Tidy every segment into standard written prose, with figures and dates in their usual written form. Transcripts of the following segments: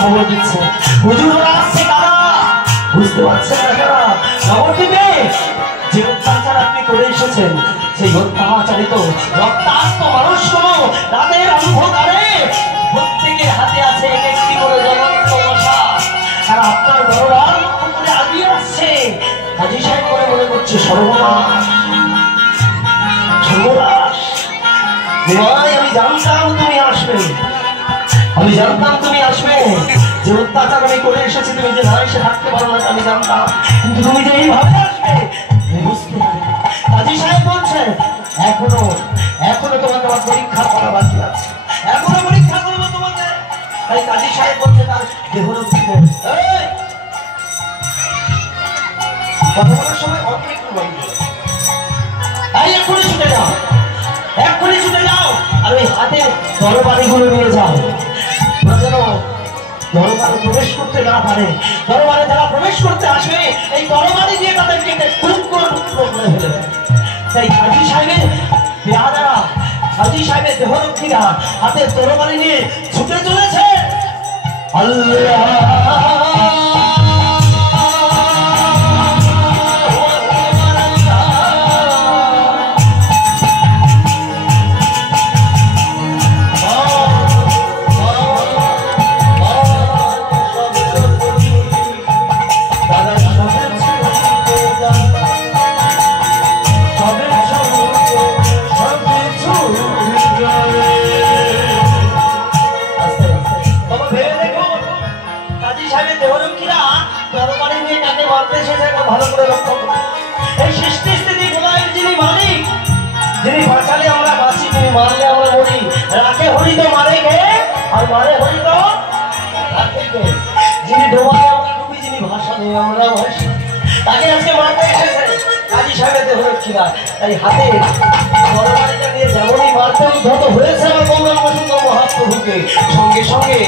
খবর দিচ্ছে হুজুর আসছে কারা বুঝতে পারছেন না কারা খবর দিবে যে অত্যাচার আপনি করে এসেছেন সেই অত্যাচারিত রক্তাক্ত মানুষগুলো রাতের অন্ধকারে প্রত্যেকের হাতে আছে এক একটি করে জ্বলন্ত মশা তারা আপনার দরবার লক্ষ্য করে আগিয়ে আসছে হাজী সাহেব করে মনে করছে সর্বনাশ সর্বনাশ আমি জানতাম তুমি আসবে আমি জানতাম তুমি আসবে যে অত্যাচার আমি করে এসেছি তুমি যে না এসে থাকতে পারো না আমি জানতাম কিন্তু তুমি যে এইভাবে আসবে আমি বুঝতে পারি হাজী সাহেব বলছে এখনো তোমাকে আমার পরীক্ষা করা বাকি আছে এখনো পরীক্ষা করবো তোমাকে তাই হাজী সাহেব বলছে তার দেহ কথা বলার সময় অল্প একটু বন্ধ তাই এক্ষুনি ছুটে যাও আর ওই হাতে তরবারিগুলো নিয়ে যাও যেন দরবারে প্রবেশ করতে না পারে দরবারে যারা প্রবেশ করতে আসবে এই তরবারি দিয়ে তাদেরকে টুকরো করে ফেলবে তাই হাজী সাহেবের পেয়াদারা হাজী সাহেবের দেহরক্ষীরা হাতে তরবারি নিয়ে ছুটে চলেছে আল্লাহ ভালো করে লক্ষ্য করুন এই সৃষ্টি স্থিতি প্রলয়ের যিনি মালিক যিনি বাঁচালে আমরা বাঁচি যিনি মারলে আমরা মরি রাখে হরি তো মারে কে আর মারে হরি তো রাখে কে যিনি ডোবালে আমরা ডুবি যিনি ভাষা নেই আমরা ভাষা তাকে আজকে মারতে এসেছে কাজী সাহেবের দেহরক্ষীরা। তাই হাতে তরবারিটা নিয়ে যেমনই মারতে উদ্ধত হয়েছে আমার গৌরাঙ্গ সুন্দর মহাপ্রভুকে, সঙ্গে সঙ্গে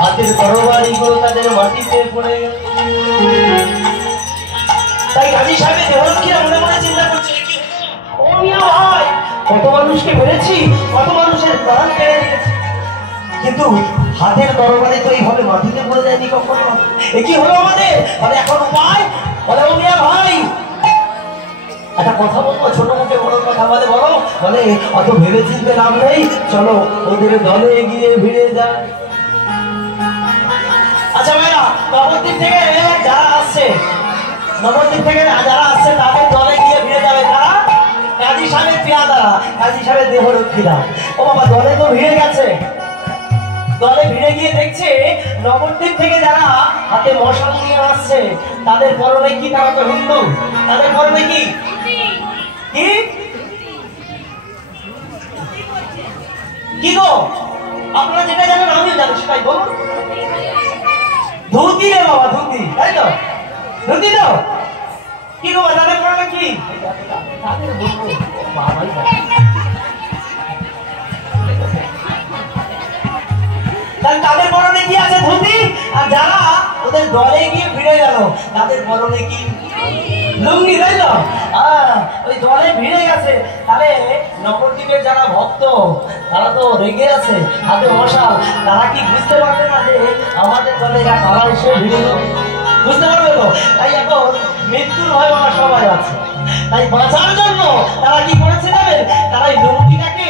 হাতের তরবারিগুলো তাদের মাটিতে পড়ে গেল। তাই কাজী সাহেবের দেহরক্ষীরা মনে মনে চিন্তা করছে, ও মিয়া ভাই, কত মানুষকে মেরেছি, কত মানুষের প্রাণ কেড়ে নিয়েছি, কিন্তু হাতের তরবারি তো এইভাবে মাটিতে পড়ে যায়নি কখনো। এ কি হলো আমাদের? বলে এখন উপায়, বলে ও মিয়া ভাই একটা কথা বলবো, ছোট মুখে বড় কথা বলে বলো, বলে অত ভেবে চিনতে নাম নেই, চলো ওদের দলে এগিয়ে ভিড়ে যায়। আচ্ছা ভাইরা, নবদ্বীপ থেকে যারা আসছে, নবদ্বীপ থেকে যারা আসছে তাদের দলে গিয়ে ভিড়ে যাবে তারা কাজী সাহেবের পেয়াদারা, কাজী সাহেবের দেহরক্ষীরা। ও বাবা, দলে তো ভিড়ে গেছে। দলে ভিড়ে গিয়ে দেখছে নবদ্বীপ থেকে যারা হাতে মশাল নিয়ে আসছে তাদের পরনে কি? তারা তো হিন্দু, তাদের পরনে কি? কি গো, আপনারা যেটা জানেন আমিও জানি, সেটাই বলুন। ধুতি রে বাবা, ধুতি, তাই তো? ধুতি তো কি গো, তাদের পরনে কি? তাদের পরনে কি আছে? ধুতি। আর যারা ওদের দলে গিয়ে ভিড়ে গেল তাদের পরনে কি? লুঙ্গি, তাই তো? ওই দলে ভিড়ে গেছে। তাহলে নবদ্বীপের যারা ভক্ত তারা তো রেগে আছে, হাতে মশাল, তারা কি বুঝতে পারবে না যে আমাদের দলে এরা কারা এসে ভিড়ে গেল? বুঝতে পারবে তো? তাই এখন মৃত্যুর ভয় আমার সবাই আছে। তাই বাঁচার জন্য তারা কি করেছে জানেন? তারা এই লুঙ্গিটাকে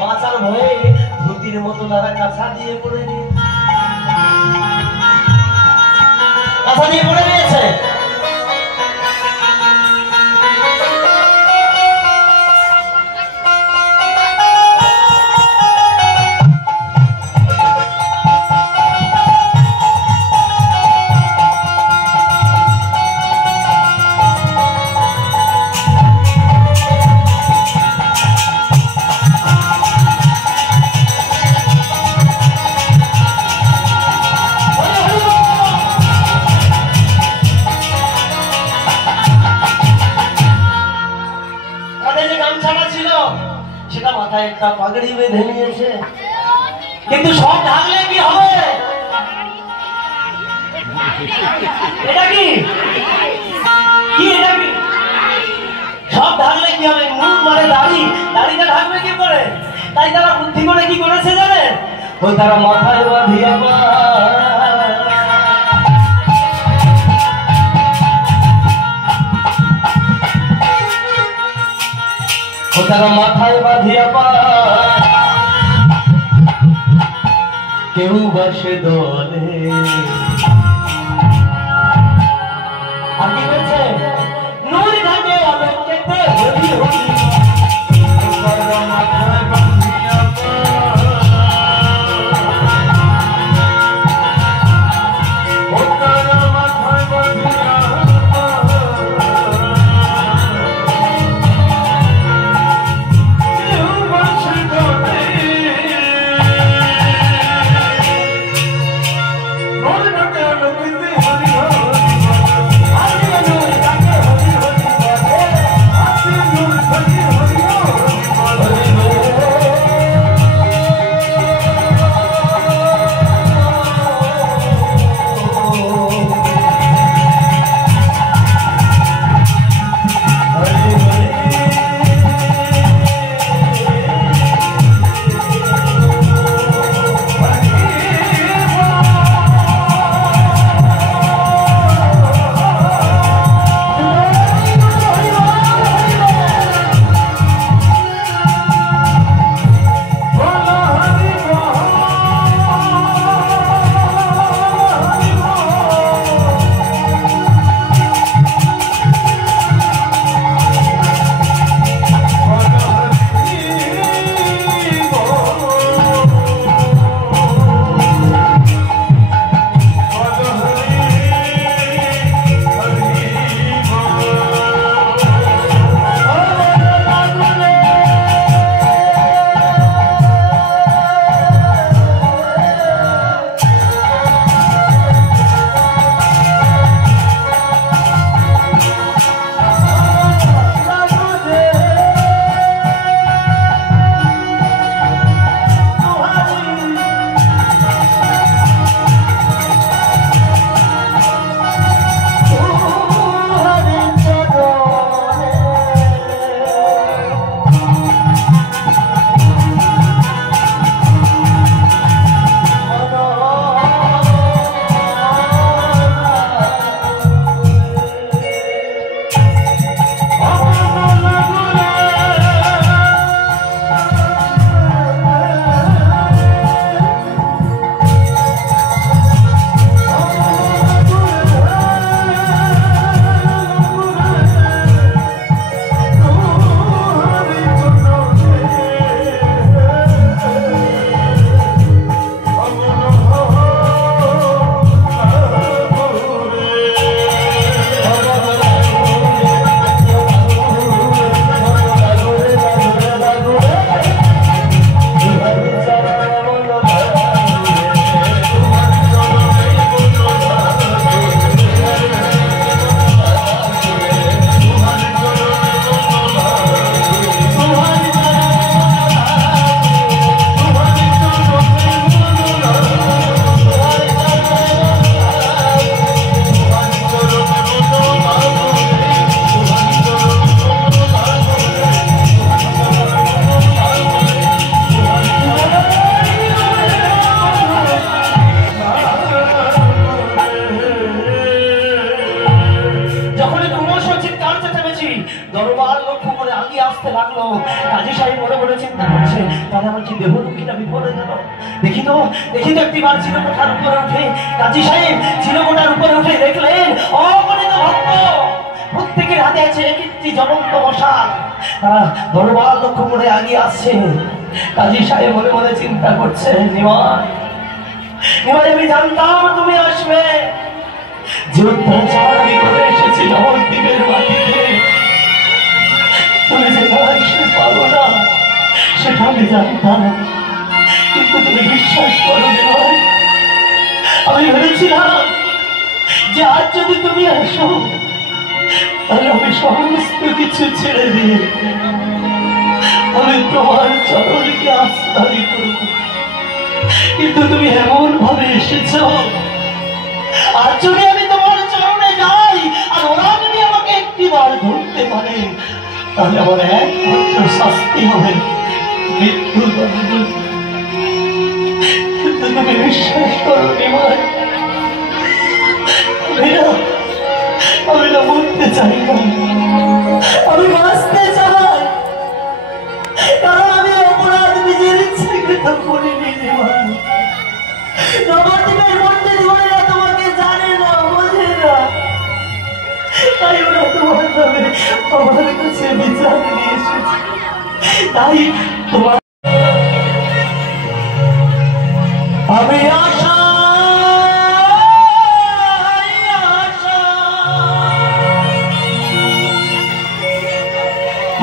বাঁচার ভয়ে ধুতির মতো তারা কাছা দিয়ে পড়ে নিয়েছে, কাছা দিয়ে পড়ে নিয়েছে। সেটা মাথায় একটা পাগড়ি বেঁধে নিয়েছে, কিন্তু সব ঢাকলে কি হবে? এটা কি? এটা কি? সব ঢাকলে কি হবে? মুখ মানে দাড়ি, দাড়িটা ঢাকবে কি করে? তাই তারা বুদ্ধি করে কি করেছে জানেন? ওই তারা মাথায় বাঁধিয়া তারা মাথায় বাঁধিয়া কেউ বসে দলে। আর কি বলছে? নুন ঢাকে আলোকেতে হরি হরি, দরবার লক্ষ্য করে আগিয়ে আসতে লাগলো। কাজী সাহেব মনে মনে চিন্তা করছে, তাহলে আমার কি দেহ দুঃখীটা বিপদে গেল। দেখি তো একটিবার চিরকোঠার উপরে উঠে, কাজী সাহেব চিরকোঠার উপরে উঠে দেখলেন অগণিত ভক্ত, প্রত্যেকের হাতে আছে এক একটি জ্বলন্ত মশাল, তারা দরবার লক্ষ্য করে আগিয়ে আসছে। কাজী সাহেব মনে মনে চিন্তা করছে, নিমাই আমি জানতাম তুমি আসবে, যে অত্যাচার আমি করে এসেছি নবদ্বীপের মাটিতে, তুমি যে আসতে পারো না সেটা আমি জানতাম, কিন্তু তুমি বিশ্বাস করো নিমাই, আমি ভেবেছিলাম যে আজ যদি তুমি আসো তাহলে আমি সমস্ত কিছু ছেড়ে দিয়ে আমি তোমার চরণকে আশ্রয় করব, কিন্তু তুমি এমন ভাবে এসেছ, আর যদি আমি তোমার চরণে যাই আর ওরা যদি আমাকে একটিবার ধরতে পারে তাহলে আমার একমাত্র শাস্তি হবে মৃত্যুদণ্ড। কিন্তু তুমি বিশ্বাস করো নিমাই, আমি না মরতে চাই না, আমি বাঁচতে চাই, কারণ আমি অপরাধ নিজের ইচ্ছাকৃত করিনি। নবদ্বীপের মধ্যে জীবনেরা তোমাকে জানে না, বোঝে না, তাই ওরা তোমার নামে আমার কাছে বিচার নিয়ে এসেছে। তাই তোমার আমি আশা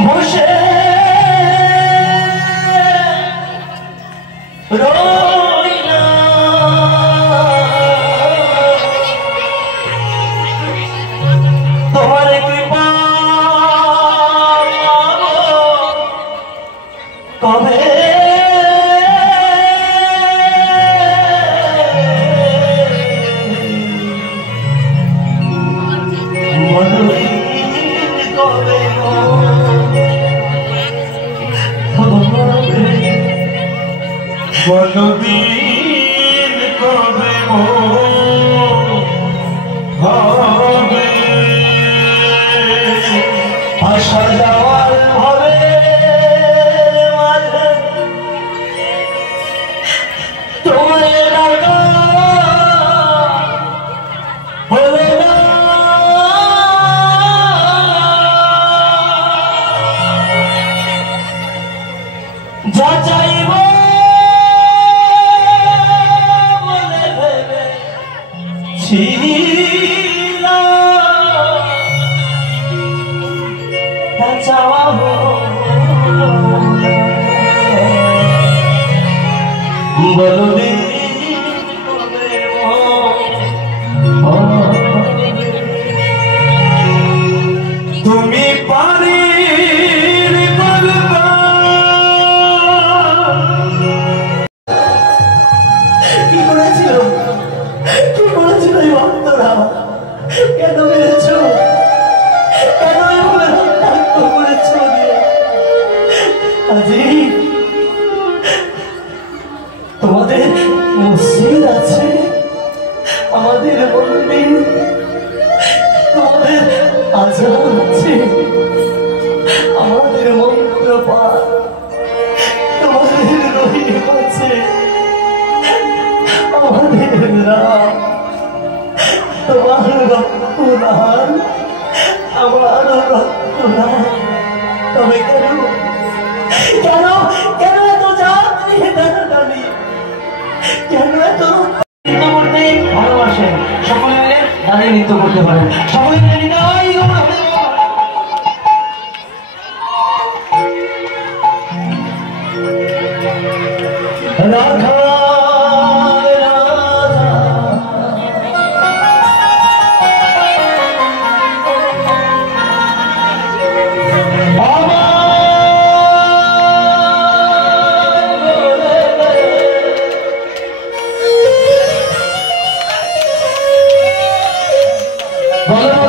বসে তোমার কৃপা কবে কতদিন কবে হবে আসা যাওয়ার হবে মাঝে তোমার লাগা হবে না, যা চাইব তুমি পারি কি করেছিল এই ভক্তরা, কেন মেরেছ, কেন এভাবে রক্তাক্ত করেছ? আজি তোমাদের মসজিদ আছে, আমাদের মন্দির, তোমাদের আজান আছে, আমাদের মন্ত্র পাঠ, তোমাদের রহিম আছে, আমাদের রাম, তোমার রক্তদান, আমার রক্তদান, তবে কেন কেন কেন এত জাত নিয়ে টানাটানি, কেন এত নৃত্য করতে ভালোবাসেন? সকলে মিলে দাঁড়িয়ে নৃত্য করতে পারেন, সকলে মিলে নিতাই গৌর হরি বল। রাধা বলো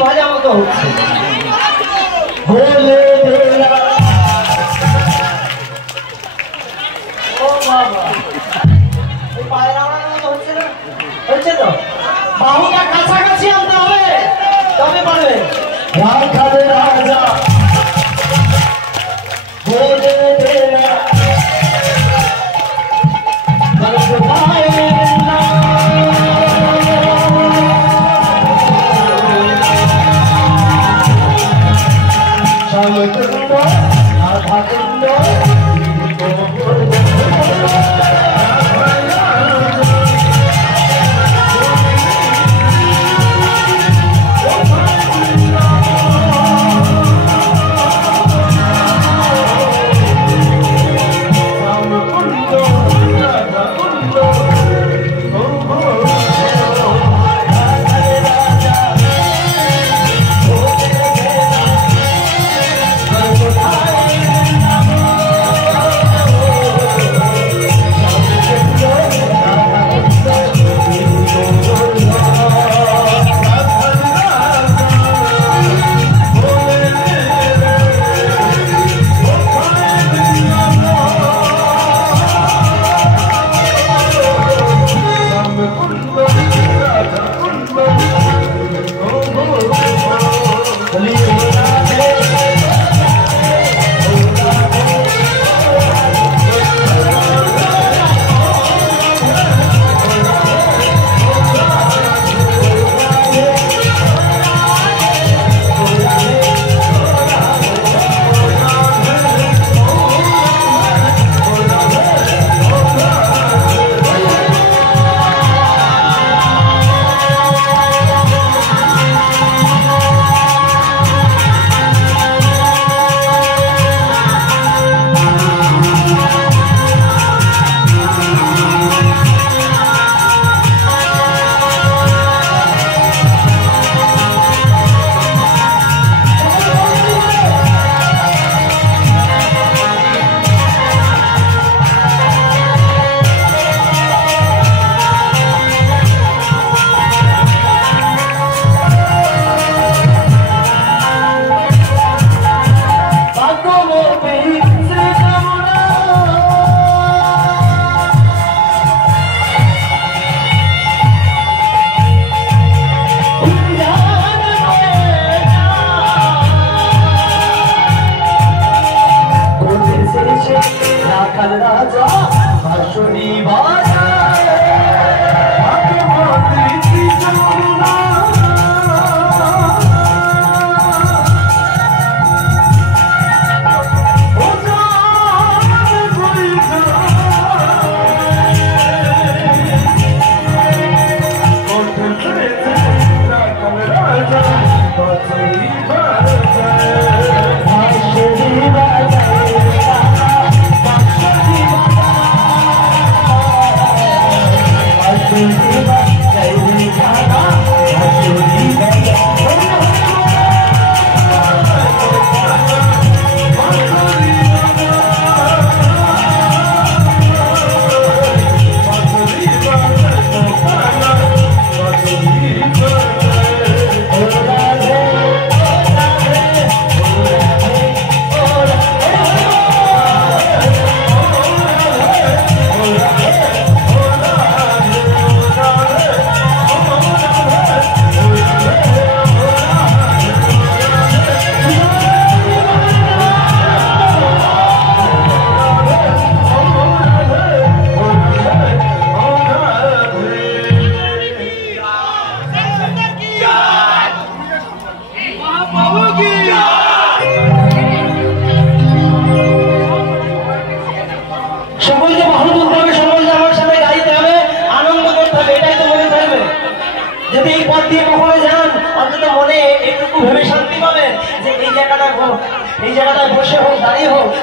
ভাজা মতো হচ্ছে বলে দেনা ও বাবা এই পায়ের আওয়াজের মতো হচ্ছে না হচ্ছে তো বাহুটা কাছাকাছি আনতে হবে তবে পারবে রাখালে রাজা বলে দেনা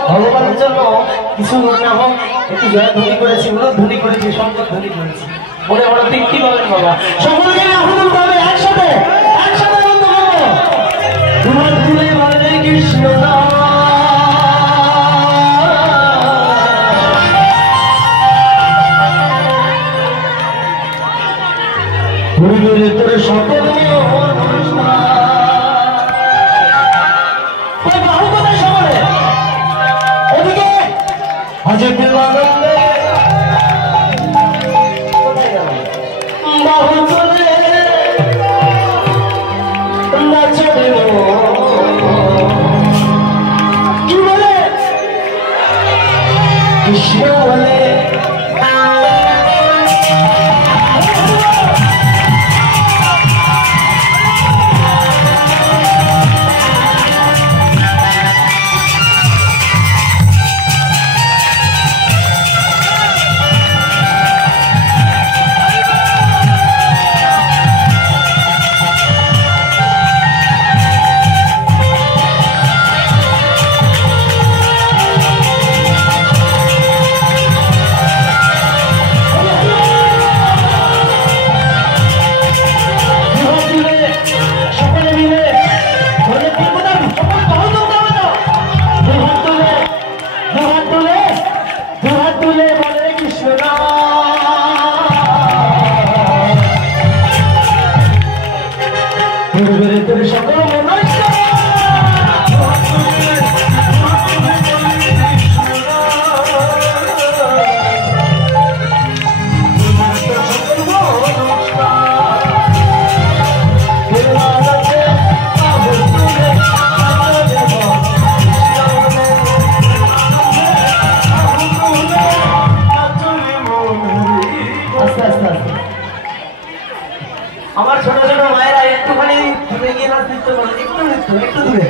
ভগবানের জন্য কিছু না হোক একটু জয়ধ্বনি করেছি উলধ্বনি করেছি শঙ্করধ্বনি করেছি মনে বড় তৃপ্তি পাবেন বাবা সকলকে আহ্বান করবে একসাথে একসাথে বন্ধ করবো তোমার তুলে বলে কৃষ্ণ তোর সকল অনুষ্ঠান নাচরে কি বলে কৃষ্ণ বলে আমার ছোট ছোট মায়েরা একটুখানি দূরে গিয়ে নাচ নৃত্য করে একটু দূরে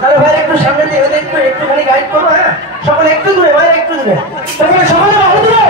তাহলে ভাই একটু সামনে দিয়ে একটুখানি গাইড করো হ্যাঁ সকলে একটু দূরে মায়েরা একটু দূরে তাহলে সকলে দূরে